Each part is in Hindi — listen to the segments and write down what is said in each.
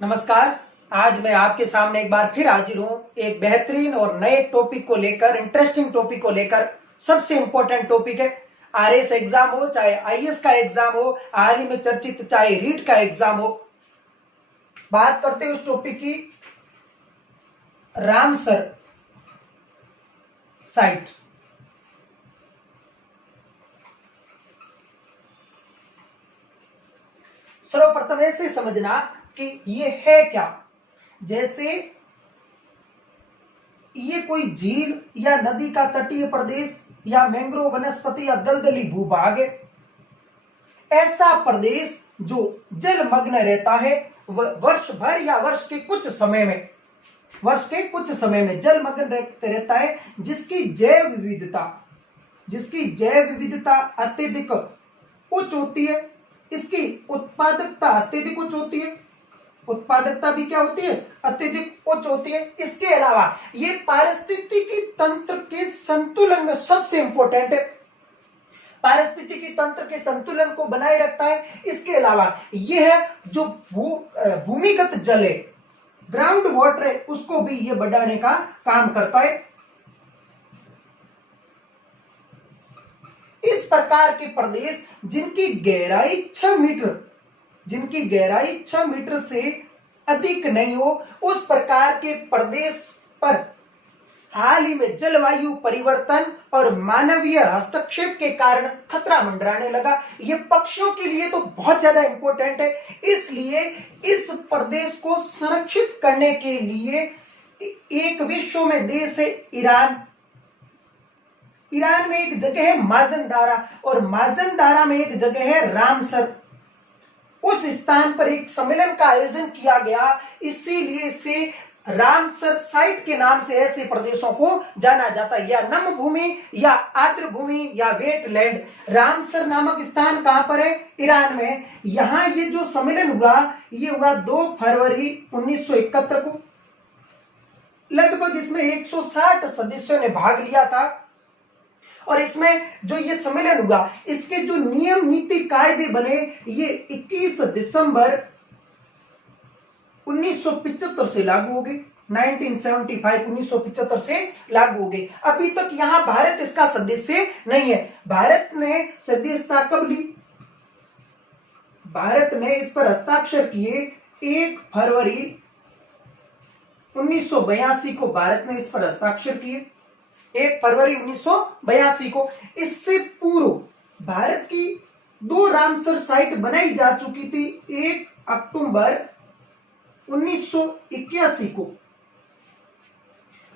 नमस्कार। आज मैं आपके सामने एक बार फिर हाजिर हूं एक बेहतरीन और नए टॉपिक को लेकर, इंटरेस्टिंग टॉपिक को लेकर। सबसे इंपॉर्टेंट टॉपिक है। आरएस एग्जाम हो, चाहे आईएएस का एग्जाम हो, हाल ही में चर्चित चाहे रीट का एग्जाम हो। बात करते हैं उस टॉपिक की, रामसर साइट। सर्वप्रथम ऐसे समझना कि ये है क्या। जैसे ये कोई झील या नदी का तटीय प्रदेश या मैंग्रोव वनस्पति या दलदली भूभाग है। ऐसा प्रदेश जो जलमग्न रहता है, वर्ष भर या वर्ष के कुछ समय में जलमग्न रहता है, जिसकी जैव विविधता अत्यधिक उच्च होती है। इसकी उत्पादकता अत्यधिक उच्च होती है। उत्पादकता भी क्या होती है? अत्यधिक उच्च होती है। इसके अलावा ये पारिस्थितिकी तंत्र के संतुलन में सबसे इंपॉर्टेंट है। पारिस्थितिकी तंत्र के संतुलन को बनाए रखता है। इसके अलावा यह जो भूमिगत जल है, ग्राउंड वाटर है, उसको भी ये बढ़ाने का काम करता है। इस प्रकार के प्रदेश जिनकी गहराई 6 मीटर से अधिक नहीं हो, उस प्रकार के प्रदेश पर हाल ही में जलवायु परिवर्तन और मानवीय हस्तक्षेप के कारण खतरा मंडराने लगा। ये पक्षियों के लिए तो बहुत ज्यादा इंपॉर्टेंट है। इसलिए इस प्रदेश को संरक्षित करने के लिए एक विश्व में देश है ईरान। ईरान में एक जगह है माजनदारा और माजनदारा में एक जगह है रामसर। उस स्थान पर एक सम्मेलन का आयोजन किया गया, इसीलिए इसे रामसर साइट के नाम से ऐसे प्रदेशों को जाना जाता है, या नम भूमि या आर्द्र भूमि या वेटलैंड। रामसर नामक स्थान कहां पर है? ईरान में। यहां ये जो सम्मेलन हुआ, ये हुआ 2 फरवरी 1971 को। लगभग इसमें 160 सदस्यों ने भाग लिया था। और इसमें जो ये सम्मेलन हुआ, इसके जो नियम नीति कायदे बने, ये 21 दिसंबर 1975 से लागू हो गए। 1975 से लागू हो गए। अभी तक यहां भारत इसका सदस्य नहीं है। भारत ने सदस्यता कब ली? भारत ने इस पर हस्ताक्षर किए 1 फरवरी 1982 को। भारत ने इस पर हस्ताक्षर किए 1 फरवरी 1982 को। इससे पूर्व भारत की 2 रामसर साइट बनाई जा चुकी थी। 1 अक्टूबर 1981 को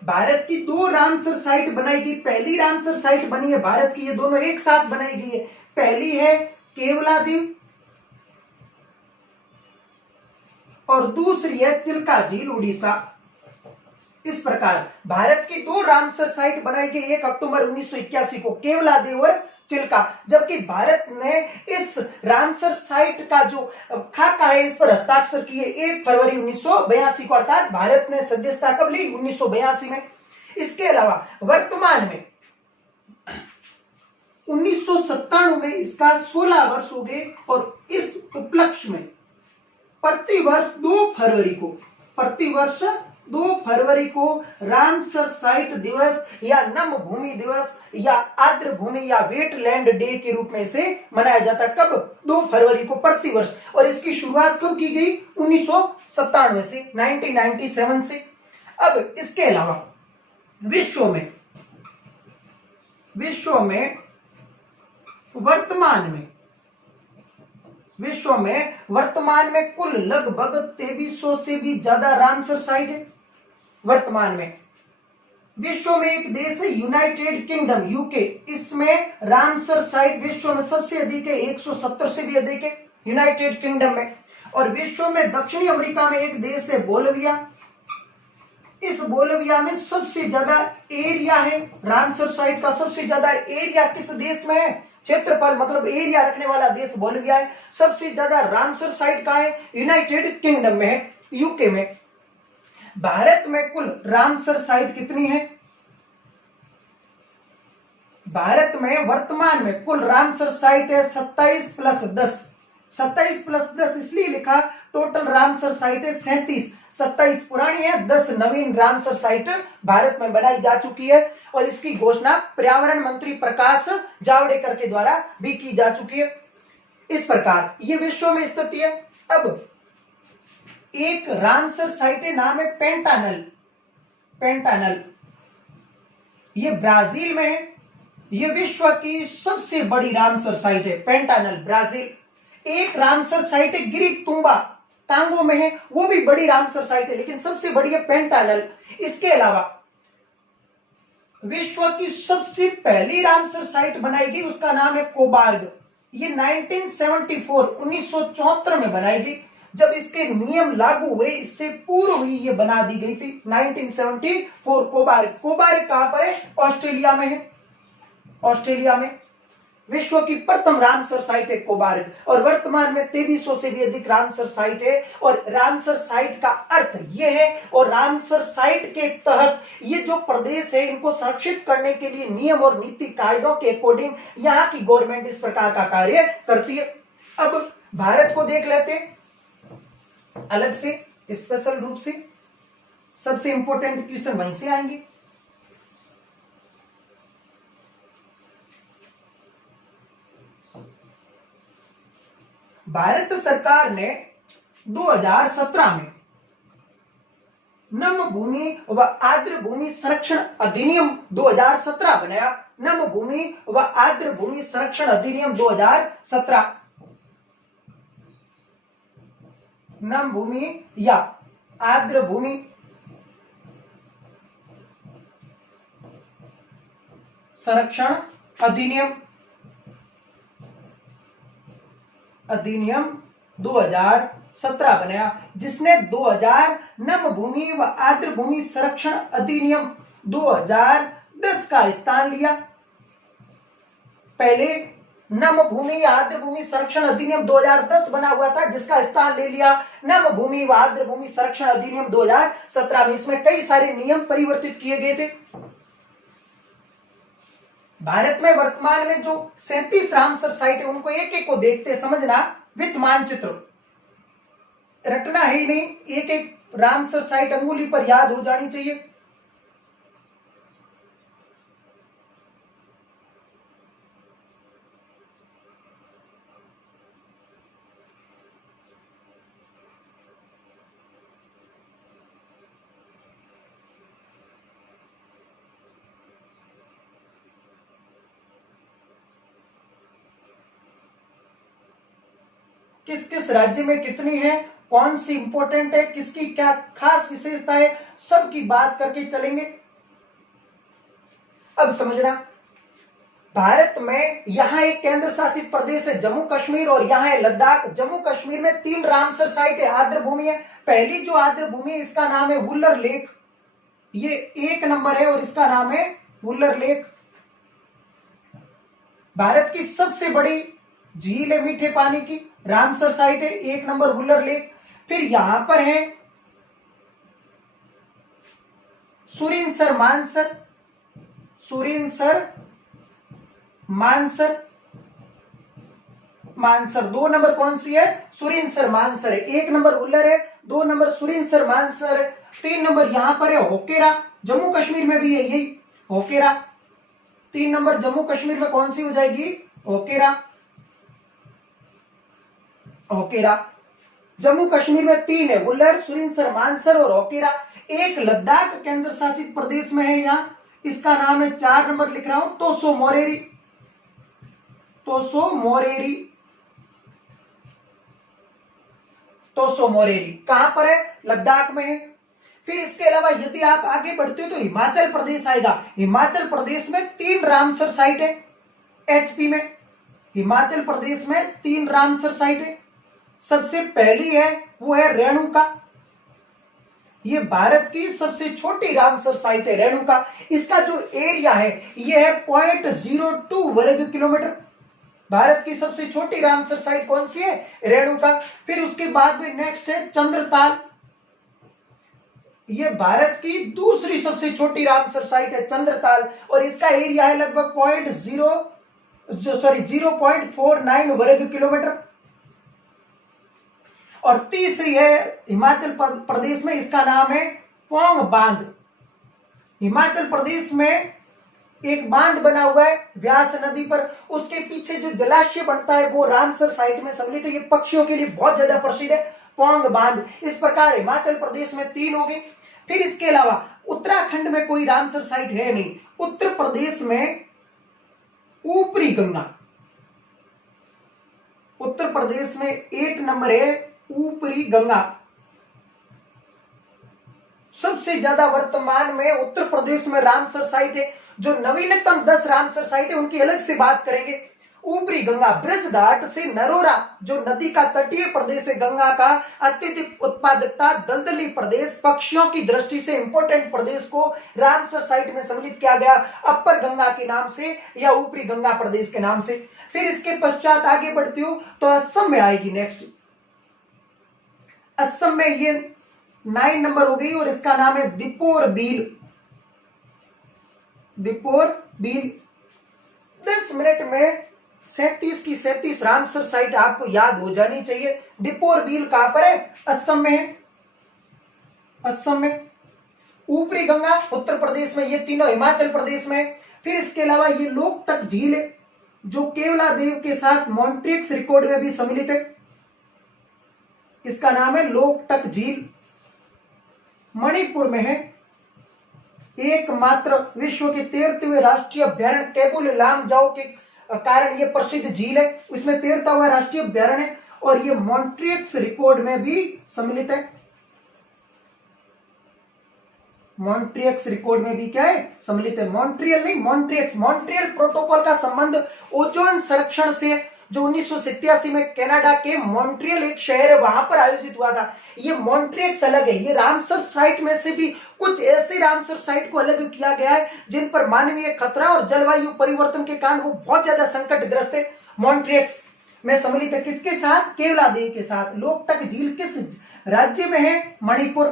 भारत की 2 रामसर साइट बनाई गई। पहली रामसर साइट बनी है भारत की, ये दोनों एक साथ बनाई गई है। पहली है केवलादेव और दूसरी है चिल्का झील, उड़ीसा। इस प्रकार भारत की 2 रामसर साइट बनाई गई 1 अक्टूबर 1981 को, केवलादेव और चिल्का। जबकि भारत ने इस रामसर साइट का जो खाका है, इस पर हस्ताक्षर किए 1 फरवरी 1982 को, अर्थात भारत ने सदस्यता कब ली? 1982 में। इसके अलावा वर्तमान में 1997 में इसका 16 वर्ष हो गए। और इस उपलक्ष्य में प्रतिवर्ष 2 फरवरी को रामसर साइट दिवस या नम भूमि दिवस या आर्द्र भूमि या वेटलैंड डे के रूप में इसे मनाया जाता है। कब? 2 फरवरी को प्रतिवर्ष। और इसकी शुरुआत कब की गई? 1997 से, 1997 से। अब इसके अलावा विश्व में वर्तमान में कुल लगभग 2300 से भी ज्यादा रामसर साइट है। वर्तमान में विश्व में एक देश है यूनाइटेड किंगडम, यूके। इसमें रामसर साइट विश्व में सबसे अधिक है, 170 से भी अधिक है यूनाइटेड किंगडम में। और विश्व में दक्षिणी अमेरिका में एक देश है बोलिविया। इस बोलिविया में सबसे ज्यादा एरिया है रामसर साइट का। सबसे ज्यादा एरिया किस देश में है? क्षेत्रफल मतलब एरिया रखने वाला देश बोलिविया है। सबसे ज्यादा रामसर साइट का है? यूनाइटेड किंगडम में है, यूके में। भारत में कुल रामसर साइट कितनी है? भारत में वर्तमान में कुल रामसर साइट है 27 + 10। 27 प्लस 10 इसलिए लिखा, टोटल रामसर साइट है 37। 27 पुरानी है, 10 नवीन रामसर साइट भारत में बनाई जा चुकी है और इसकी घोषणा पर्यावरण मंत्री प्रकाश जावड़ेकर के द्वारा भी की जा चुकी है। इस प्रकार ये विश्व में स्थित है। अब एक रामसर साइट नाम है पेंटानल। पेंटानल ये ब्राजील में है। ये विश्व की सबसे बड़ी रामसर साइट है पेंटानल, ब्राजील। एक रामसर साइट है गिरितुंबा, टांगो में है, वो भी बड़ी रामसर साइट है, लेकिन सबसे बड़ी है पेंटानल। इसके अलावा विश्व की सबसे पहली रामसर साइट बनाई गई, उसका नाम है कोबार्ग। ये 1974 में बनाई गई, जब इसके नियम लागू हुए, इससे पूर्व ही ये बना दी गई थी। 1974 कोबार्ग। कोबार्ग कहां पर है? ऑस्ट्रेलिया में है। ऑस्ट्रेलिया में विश्व की प्रथम रामसर साइट है कोबार्ग और वर्तमान में 2300 से भी अधिक रामसर साइट है। और रामसर साइट का अर्थ यह है, और रामसर साइट के तहत ये जो प्रदेश है इनको संरक्षित करने के लिए नियम और नीति कायदों के अकॉर्डिंग यहाँ की गवर्नमेंट इस प्रकार का कार्य करती है। अब भारत को देख लेते हैं अलग से, स्पेशल रूप से। सबसे इंपॉर्टेंट क्वेश्चन वहीं से आएंगे। भारत सरकार ने 2017 में नम भूमि व आर्द्र भूमि संरक्षण अधिनियम 2017 बनाया। नम भूमि व आर्द्र भूमि संरक्षण अधिनियम 2017। नम भूमि या आर्द्र भूमि संरक्षण अधिनियम 2017 बनाया, जिसने 2000 नम भूमि व आर्द्र भूमि संरक्षण अधिनियम 2010 का स्थान लिया। पहले नम भूमि या आर्द्र भूमि संरक्षण अधिनियम 2010 बना हुआ था, जिसका स्थान ले लिया नम भूमि व आर्द्र भूमि संरक्षण अधिनियम 2017 में। इसमें कई सारे नियम परिवर्तित किए गए थे। भारत में वर्तमान में जो 37 रामसर साइट है, उनको एक एक को देखते समझना। वित्त मानचित्र रटना है ही नहीं, एक एक रामसर साइट अंगुली पर याद हो जानी चाहिए। किस किस राज्य में कितनी है, कौन सी इंपॉर्टेंट है, किसकी क्या खास विशेषता है, सबकी बात करके चलेंगे। अब समझना, भारत में यहां एक केंद्र शासित प्रदेश है जम्मू कश्मीर और यहां है लद्दाख। जम्मू कश्मीर में 3 रामसर साइट है, आर्द्र भूमि है। पहली जो आर्द्र भूमि है इसका नाम है वुलर लेक, ये 1 नंबर है और इसका नाम है वुलर लेक। भारत की सबसे बड़ी झील है मीठे पानी की, रामसर साइट है, 1 नंबर वुलर लेक। फिर यहां पर है सुरिनसर मानसर, सुरिनसर मानसर, मानसर 2 नंबर कौन सी है? सुरिनसर मानसर है। 1 नंबर वुलर है, 2 नंबर सुरिनसर मानसर है, 3 नंबर यहां पर है होकेरा। जम्मू कश्मीर में भी है यही होकेरा। 3 नंबर जम्मू कश्मीर में कौन सी हो जाएगी? होकेरा। होकेरा जम्मू कश्मीर में 3 है, वुलर, सुरिनसर मानसर और होकेरा। एक लद्दाख केंद्र शासित प्रदेश में है यहां, इसका नाम है 4 नंबर लिख रहा हूं, तोसो मोरेरी। तोसो मोरेरी, तोसो मोरेरी कहां पर है? लद्दाख में है। फिर इसके अलावा यदि आप आगे बढ़ते हो तो हिमाचल प्रदेश आएगा। हिमाचल प्रदेश में 3 रामसर साइट है एचपी में। हिमाचल प्रदेश में 3 रामसर साइट है। सबसे पहली है वो है रेणुका, ये भारत की सबसे छोटी रामसर साइट है रेणुका। इसका जो एरिया है ये है 0.02 वर्ग किलोमीटर। भारत की सबसे छोटी रामसर साइट कौन सी है? रेणुका। फिर उसके बाद में नेक्स्ट है चंद्रताल, ये भारत की दूसरी सबसे छोटी रामसर साइट है चंद्रताल और इसका एरिया है लगभग 0.49 वर्ग किलोमीटर। और तीसरी है हिमाचल प्रदेश में, इसका नाम है पौंग बांध। हिमाचल प्रदेश में एक बांध बना हुआ है व्यास नदी पर, उसके पीछे जो जलाशय बनता है वो रामसर साइट में सम्मिलित है। ये पक्षियों के लिए बहुत ज्यादा प्रसिद्ध है पौंग बांध। इस प्रकार हिमाचल प्रदेश में 3 हो गए। फिर इसके अलावा उत्तराखंड में कोई रामसर साइट है नहीं। उत्तर प्रदेश में ऊपरी गंगा, उत्तर प्रदेश में 8 नंबर है ऊपरी गंगा। सबसे ज्यादा वर्तमान में उत्तर प्रदेश में रामसर साइट है। जो नवीनतम 10 रामसर साइट है उनकी अलग से बात करेंगे। ऊपरी गंगा, ब्रज घाट से नरोरा जो नदी का तटीय प्रदेश है गंगा का, अत्यधिक उत्पादकता, दलदली प्रदेश, पक्षियों की दृष्टि से इंपोर्टेंट प्रदेश को रामसर साइट में सम्मिलित किया गया अपर गंगा के नाम से या ऊपरी गंगा प्रदेश के नाम से। फिर इसके पश्चात आगे बढ़ती हूं तो असम में आएगी नेक्स्ट। असम में ये 9 नंबर हो गई और इसका नाम है दीपोर बील। दीपोर बील। 10 मिनट में 37 की 37 रामसर साइट आपको याद हो जानी चाहिए। दीपोर बील कहां पर है? असम में है। असम में। ऊपरी गंगा उत्तर प्रदेश में, ये तीनों हिमाचल प्रदेश में। फिर इसके अलावा ये लोकटक झील है जो केवला देव के साथ मॉन्ट्रिक्स रिकॉर्ड में भी सम्मिलित है। इसका नाम है लोकटक झील, मणिपुर में है। एकमात्र विश्व के तैरते राष्ट्रीय अभ्यारण्य केबुल लामजाओ के कारण यह प्रसिद्ध झील है, इसमें तैरता हुआ राष्ट्रीय अभ्यारण्य है और यह मॉन्ट्रिक्स रिकॉर्ड में भी सम्मिलित है। मॉन्ट्रिक्स रिकॉर्ड में भी क्या है? सम्मिलित है। मॉन्ट्रियल नहीं, मॉन्ट्रिक्स। मॉन्ट्रियल प्रोटोकॉल का संबंध ओजोन संरक्षण से, जो 1987 में कनाडा के मॉन्ट्रियल एक शहर है वहां पर आयोजित हुआ था। ये मॉन्ट्रिक्स अलग है। ये रामसर साइट में से भी कुछ ऐसे रामसर साइट को अलग किया गया है जिन पर मानवीय खतरा और जलवायु परिवर्तन के कारण वो बहुत ज्यादा संकटग्रस्त है। मॉन्ट्रिक्स में सम्मिलित है किसके साथ? केवलादेव के साथ। लोकटक झील किस राज्य में है? मणिपुर।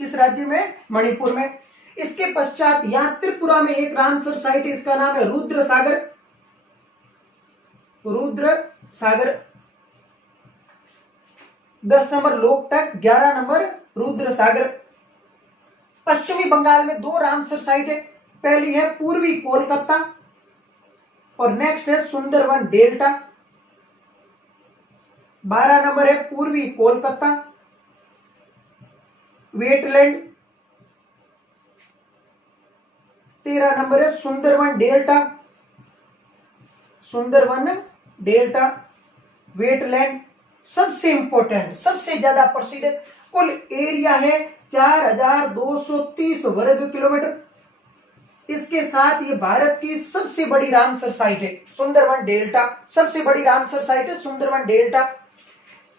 किस राज्य में? मणिपुर में। इसके पश्चात यहां त्रिपुरा में एक रामसर साइट है, इसका नाम है रुद्र सागर। रुद्र सागर। 10 नंबर लोकटक, 11 नंबर रुद्र सागर। पश्चिमी बंगाल में 2 रामसर साइट है। पहली है पूर्वी कोलकाता और नेक्स्ट है सुंदरवन डेल्टा। 12 नंबर है पूर्वी कोलकाता वेटलैंड। 13 नंबर है Sundarban delta. Sundarban delta wetland. सबसे इंपॉर्टेंट, सबसे ज्यादा प्रसिद्ध, कुल एरिया है 4230 वर्ग किलोमीटर। इसके साथ ये भारत की सबसे बड़ी रामसर साइट है सुंदरवन डेल्टा। सबसे बड़ी रामसर साइट है सुंदरवन डेल्टा।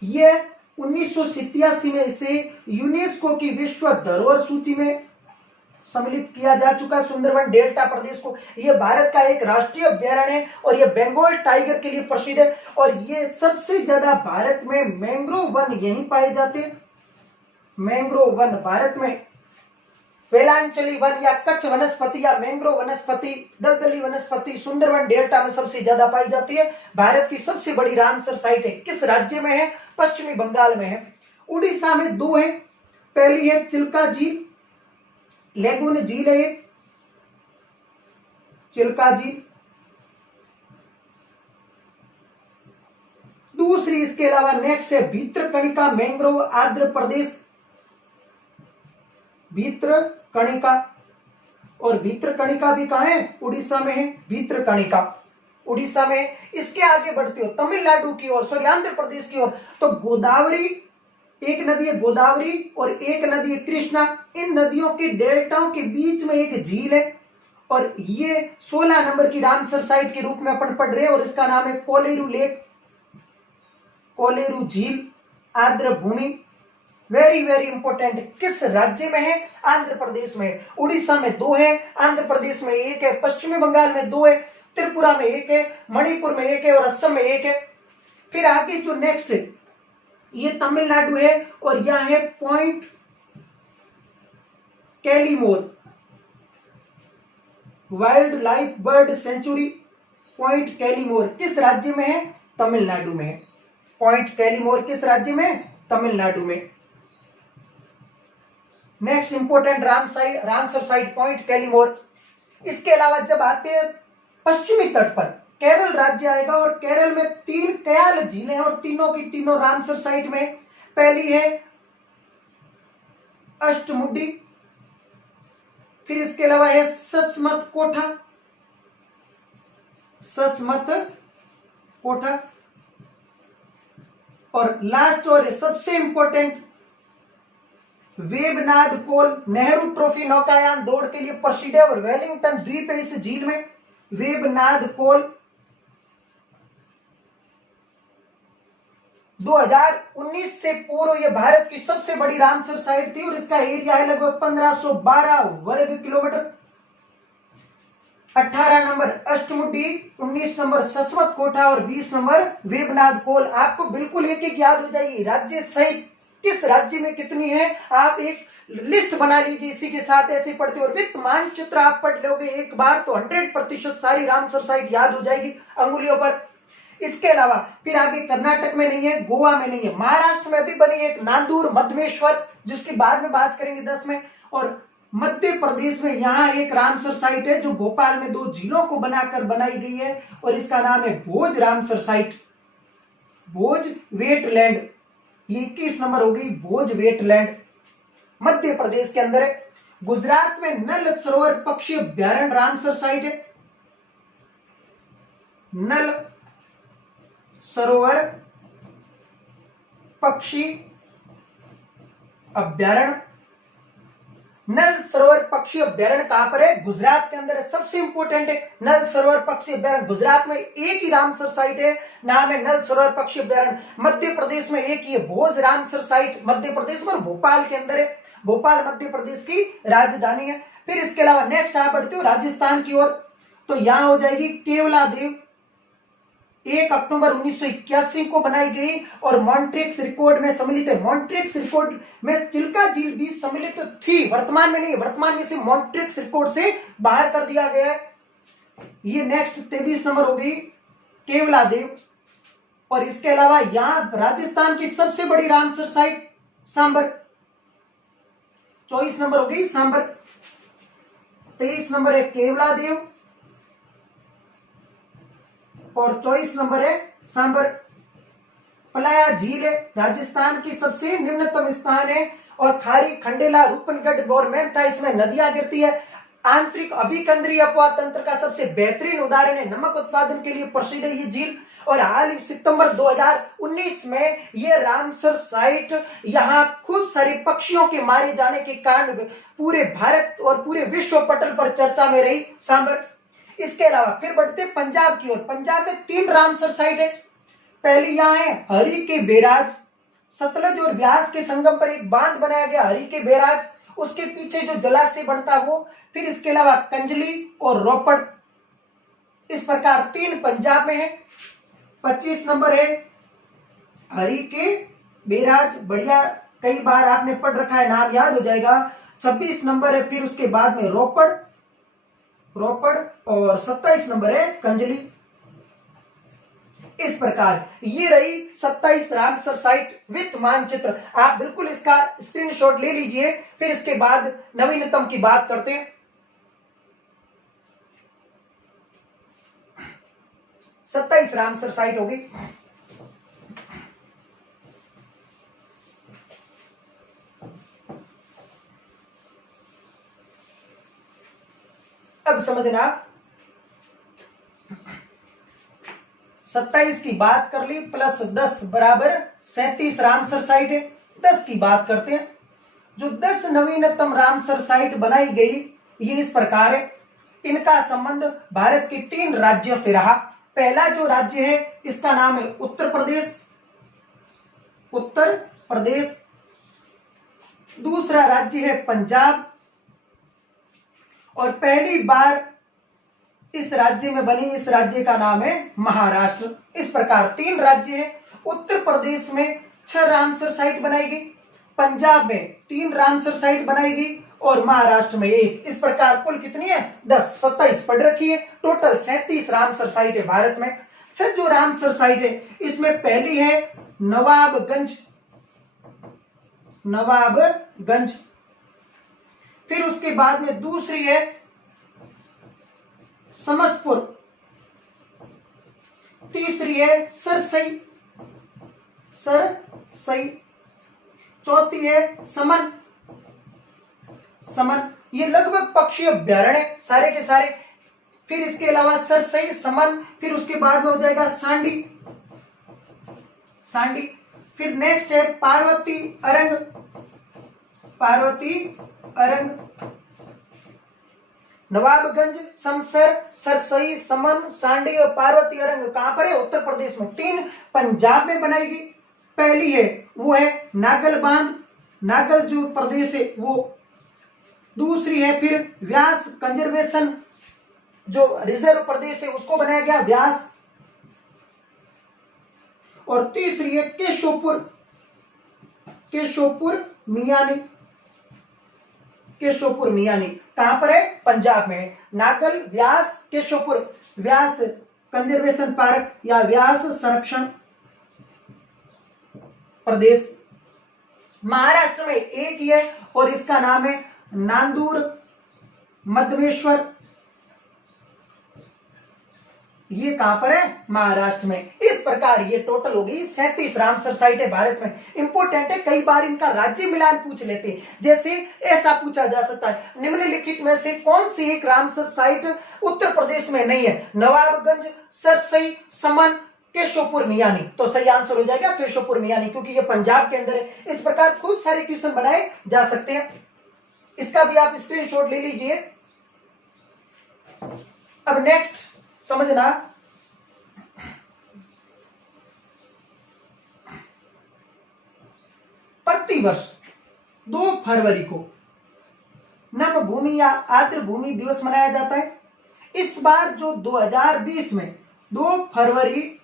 ये 1987 में इसे यूनेस्को की विश्व धरोहर सूची में सम्मिलित किया जा चुका है सुंदरवन डेल्टा प्रदेश को। यह भारत का एक राष्ट्रीय अभ्यारण्य है और यह बंगाल टाइगर के लिए प्रसिद्ध है और यह सबसे ज्यादा भारत में मैंग्रोव वन यहीं पाए जाते हैं। मैंग्रोव वन भारत में वेलांचली वन या कच्छ वनस्पति या मैंग्रोव वनस्पति, दलदली वनस्पति सुंदरवन डेल्टा में सबसे ज्यादा पाई जाती है। भारत की सबसे बड़ी रामसर साइट है। किस राज्य में है? पश्चिमी बंगाल में है। उड़ीसा में 2 है। पहली है चिल्का झील, लेगुन झील है चिल्का झील। दूसरी इसके अलावा नेक्स्ट है भितरकणिका मैंग्रोव आर्द्र प्रदेश। भितरकणिका, और भितरकणिका भी कहां है? उड़ीसा में है भितरकणिका, उड़ीसा में। इसके आगे बढ़ते हो तमिलनाडु की ओर, सॉरी आंध्र प्रदेश की ओर, तो गोदावरी, एक नदी है गोदावरी और एक नदी है कृष्णा। इन नदियों के डेल्टाओं के बीच में एक झील है और ये 16 नंबर की रामसर साइट के रूप में अपन पढ़ रहे हैं और इसका नाम है कोलेरू लेक, कोलेरू झील, आर्द्र भूमि। Very very important. किस राज्य में है? आंध्र प्रदेश में। उड़ीसा में 2 है, आंध्र प्रदेश में 1 है, पश्चिमी बंगाल में 2 है, त्रिपुरा में 1 है, मणिपुर में 1 है और असम में 1 है। फिर आगे जो नेक्स्ट है ये तमिलनाडु है और यह है point Calimere wild life bird sanctuary. Point Calimere किस राज्य में है? तमिलनाडु में है। पॉइंट कैलीमोर किस राज्य में है? तमिलनाडु में। Next important Ramsar site point Calimere. इसके अलावा जब आते हैं पश्चिमी तट पर केरल राज्य आएगा और केरल में 3 कयाल झीलें और तीनों की तीनों रामसर साइट में। पहली है अष्टमुडी, फिर इसके अलावा है ससमत कोठा और लास्ट और सबसे इंपॉर्टेंट वेबनाड कोल। नेहरू ट्रॉफी नौकायान दौड़ के लिए प्रसिद्ध है और वेलिंगटन द्वीप है इस झील में। वेबनाड कोल 2019 से पूर्व यह भारत की सबसे बड़ी रामसर साइट थी और इसका एरिया है लगभग 1512 वर्ग किलोमीटर। 18 नंबर अष्टमुडी, 19 नंबर ससमत कोठा और 20 नंबर वेबनाड कोल। आपको बिल्कुल एक एक याद हो जाएगी, राज्य सहित किस राज्य में कितनी है आप एक लिस्ट बना लीजिए। इसी के साथ ऐसे पढ़ते और वित्त मानचित्र आप पढ़ लोगे एक बार तो 100% सारी रामसर साइट याद हो जाएगी अंगुलियों पर। इसके अलावा फिर आगे कर्नाटक में नहीं है, गोवा में नहीं है, महाराष्ट्र में भी बनी एक नांदूर मधमेश्वर जिसकी बाद में बात करेंगे 10 में, और मध्य प्रदेश में यहाँ एक रामसर साइट है जो भोपाल में 2 झीलों को बनाकर बनाई गई है और इसका नाम है भोज रामसर साइट, भोज वेटलैंड। ये 21 नंबर हो गई भोज वेटलैंड, मध्य प्रदेश के अंदर है। गुजरात में नल सरोवर पक्षी अभ्यारण्य रामसर साइट है, नल सरोवर पक्षी अभ्यारण्य। नल सरोवर पक्षी अभ्यारण्य कहां पर है? गुजरात के अंदर है, सबसे इंपोर्टेंट है नल सरोवर पक्षी अभ्यारण्य। गुजरात में एक ही रामसर साइट है, नाम है नल सरोवर पक्षी अभ्यारण्य। मध्य प्रदेश में एक ही है भोज रामसर साइट, मध्य प्रदेश में भोपाल के अंदर है। भोपाल मध्य प्रदेश की राजधानी है। फिर इसके अलावा नेक्स्ट आप बढ़ते हो राजस्थान की ओर, तो यहां हो जाएगी केवलादेव, 1 अक्टूबर 1981 को बनाई गई और मॉन्ट्रिक्स रिकॉर्ड में सम्मिलित है। मॉन्ट्रिक्स रिकॉर्ड में चिल्का झील भी सम्मिलित थी, वर्तमान में नहीं, वर्तमान में से मॉन्ट्रिक्स रिकॉर्ड से बाहर कर दिया गया है। ये नेक्स्ट 23 नंबर हो गई केवलादेव। और इसके अलावा यहां राजस्थान की सबसे बड़ी रामसर साइट सांबर, 24 नंबर हो गई सांबर। 23 नंबर है केवलादेव और 24 नंबर है सांबर। पलाया झील है, राजस्थान की सबसे निम्नतम स्थान है और खारी, खंडेला, रूपनगढ़, गौरमेंथा इसमें नदियां गिरती है। आंतरिक अभिकेंद्रीय अपवाह तंत्र का सबसे बेहतरीन उदाहरण है, नमक उत्पादन के लिए प्रसिद्ध है ये झील। और हाल ही सितंबर 2019 में ये रामसर साइट यहाँ खूब सारे पक्षियों के मारे जाने के कारण पूरे भारत और पूरे विश्व पटल पर चर्चा में रही सांबर। इसके अलावा फिर बढ़ते पंजाब की ओर। पंजाब में 3 रामसर साइट है। पहली यहां है हरि के बैराज, सतलज और ब्यास के संगम पर एक बांध बनाया गया हरि के बैराज, उसके पीछे जो जलाशय बनता है वो। फिर इसके अलावा कंजली और रोपड़, इस प्रकार 3 पंजाब में है। 25 नंबर है हरि के बैराज, बढ़िया, कई बार आपने पढ़ रखा है, नाम याद हो जाएगा। 26 नंबर है फिर उसके बाद में रोपड़ और 27 नंबर है कंजली। इस प्रकार ये रही 27 रामसर साइट विथ मानचित्र। आप बिल्कुल इसका स्क्रीनशॉट ले लीजिए। फिर इसके बाद नवीनतम की बात करते हैं। 27 रामसर साइट होगी। अब समझना, 27 की बात कर ली प्लस 10 बराबर 37 रामसर साइट है। 10 की बात करते हैं। जो 10 नवीनतम रामसर साइट बनाई गई ये इस प्रकार है। इनका संबंध भारत के 3 राज्यों से रहा। पहला जो राज्य है इसका नाम है उत्तर प्रदेश। दूसरा राज्य है पंजाब और पहली बार इस राज्य में बनी इस राज्य का नाम है महाराष्ट्र। इस प्रकार 3 राज्य है। उत्तर प्रदेश में 6 रामसर साइट बनाई गई, पंजाब में 3 रामसर साइट बनाई गई और महाराष्ट्र में 1। इस प्रकार कुल कितनी है? 10। 27 पढ़ रखी है। टोटल 37 रामसर साइट है भारत में। 6 जो रामसर साइट है इसमें पहली है नवाबगंज, नवाबगंज। फिर उसके बाद में दूसरी है समस्तपुर, तीसरी है सरसई, चौथी है समन, ये लगभग पक्षी अभ्यारण्य सारे के सारे। फिर इसके अलावा सरसई, समन, फिर उसके बाद में हो जाएगा सांडी। फिर नेक्स्ट है पार्वती अरंग, नवाबगंज, समसर, सरसई, समन, सांडी और पार्वती अरंग कहां पर है? उत्तर प्रदेश में। 3 पंजाब में बनाएगी। पहली है वो है नागल बांध, नागल जो प्रदेश है वो। दूसरी है फिर व्यास कंजर्वेशन जो रिजर्व प्रदेश है उसको बनाया गया व्यास। और तीसरी है केशोपुर मियानी कहां पर है? पंजाब में है। नागल, व्यास, केशोपुर, व्यास कंजर्वेशन पार्क या व्यास संरक्षण प्रदेश। महाराष्ट्र में एक ही है और इसका नाम है नांदूर मध्यमेश्वर। ये कहां पर है? महाराष्ट्र में। इस प्रकार ये टोटल हो गई 37 रामसर साइट है भारत में। इंपोर्टेंट है, कई बार इनका राज्य मिलान पूछ लेते हैं। जैसे ऐसा पूछा जा सकता है, निम्नलिखित में से कौन सी एक रामसर साइट उत्तर प्रदेश में नहीं है? नवाबगंज, सरसई, समन, केशोपुर मियानी। तो सही आंसर हो जाएगा केशोपुर मियानी, क्योंकि ये पंजाब के अंदर है। इस प्रकार खूब सारे क्वेश्चन बनाए जा सकते हैं। इसका भी आप स्क्रीनशॉट ले लीजिए। अब नेक्स्ट समझना, प्रतिवर्ष 2 फरवरी को नम भूमि या आर्द्र भूमि दिवस मनाया जाता है। इस बार जो 2020 में 2 फरवरी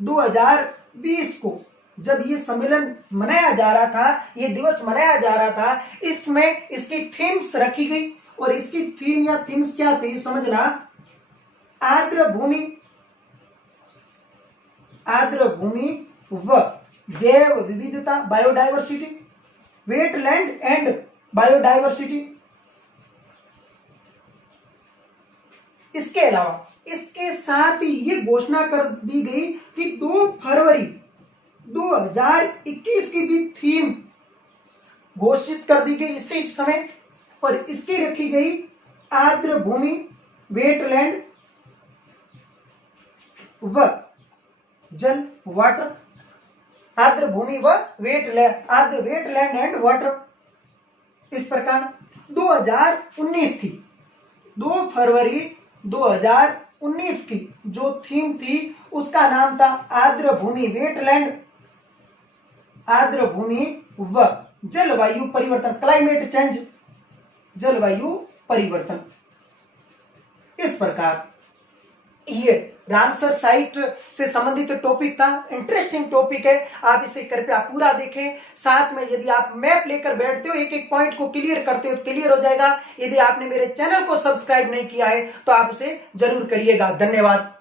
2020 को जब ये सम्मेलन मनाया जा रहा था, ये दिवस मनाया जा रहा था, इसमें इसकी थीम्स रखी गई। और इसकी थीम या थीम्स क्या थी समझना, आर्द्र भूमि व जैव विविधता बायोडायवर्सिटी, वेटलैंड एंड बायोडायवर्सिटी। इसके अलावा इसके साथ ही ये घोषणा कर दी गई कि 2 फरवरी 2021 की भी थीम घोषित कर दी गई इसी समय, और इसकी रखी गई आर्द्र भूमि, वेटलैंड व जल, वाटर, आर्द्र भूमि व वेटलैंड एंड वाटर। इस प्रकार 2019 की 2 फरवरी 2019 की जो थीम थी उसका नाम था आर्द्र भूमि, वेटलैंड, आर्द्र भूमि व जलवायु परिवर्तन, क्लाइमेट चेंज, जलवायु परिवर्तन। इस प्रकार ये रामसर साइट से संबंधित टॉपिक था। इंटरेस्टिंग टॉपिक है, आप इसे कृपया पूरा देखें। साथ में यदि आप मैप लेकर बैठते हो, एक एक पॉइंट को क्लियर करते हो तो क्लियर हो जाएगा। यदि आपने मेरे चैनल को सब्सक्राइब नहीं किया है तो आप उसे जरूर करिएगा। धन्यवाद।